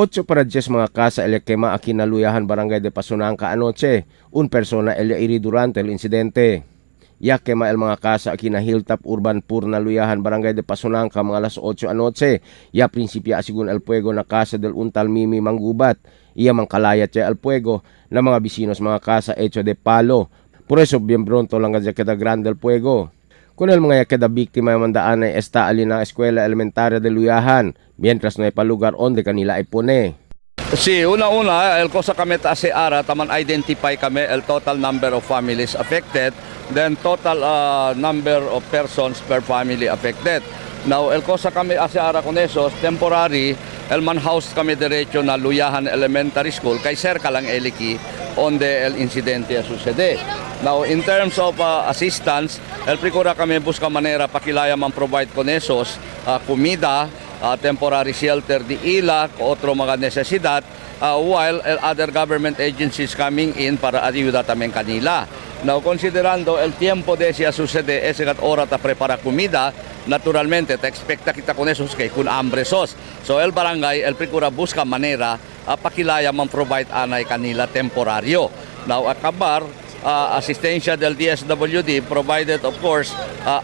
8 para 10 mga casa el quema aquí na Luyahan, Barangay de Pasunangka anoche. Un persona el iri durante el incidente. Ya quema el mga casa aquí na Hilltop Urban Pur na Luyahan, Barangay de Pasunangka mga alas 8 anoche. Ya prinsipya asigun el puego na casa del Untal Mimi Manggubat. Iya mangkalayat ya el puego na mga bisinos mga casa hecho de palo. Por eso bien pronto lang ya queda grande el puego. Con el mga queda biktima yung mandaan ay esta alina eskwela elementarya de Luyahan, mientras no hay pa lugar onde kanila ipone. Sí, una-una, el cosa kami taasi ara, taman identify kami el total number of families affected, then total number of persons per family affected. Now, el cosa kami asi ara con esos, temporary, el manhouse kami derecho na Luyahan Elementary School, kay cerca lang eliki, onde el incidente sucede. Now, in terms of assistance, el procura kami busca manera pakilaya man provide con esos comida, temporary shelter di ila, otro mga necesidad, while other government agencies coming in para ayuda también kanila. Now, considerando el tiempo de siya sucede, esikat ora ta prepara comida, naturalmente, te expecta kita con esos kay kun hambre sos. So, el barangay, el procura busca manera, pakilaya man provide anay kanila temporaryo. Now, akabar, asistencia del DSWD provided, of course,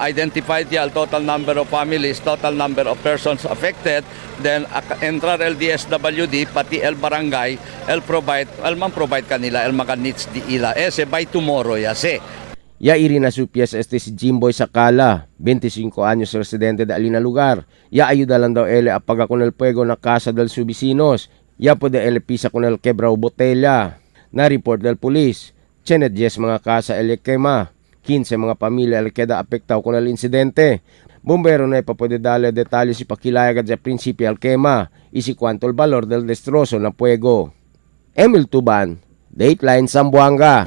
identified the total number of families, total number of persons affected, then entrar el DSWD pati el barangay el man provide kanila el mga needs di ila ese by tomorrow yase. Ya iri na supyas este si Jimboy Sakala, 25 años residente de alina lugar. Ya ayuda lang daw ele apaga con el puego na casa del subisinos. Ya puede ele pisa con el quebrao botella. Na report del pulis. 10 mga casa el quema, 15 mga pamilya el queda apektado con el incidente. Bombero na pwede darle detalles si pakilaya sa prinsipyo al quema y si cuánto el valor del destrozo na puego. Emil Tuban, Dateline Zamboanga.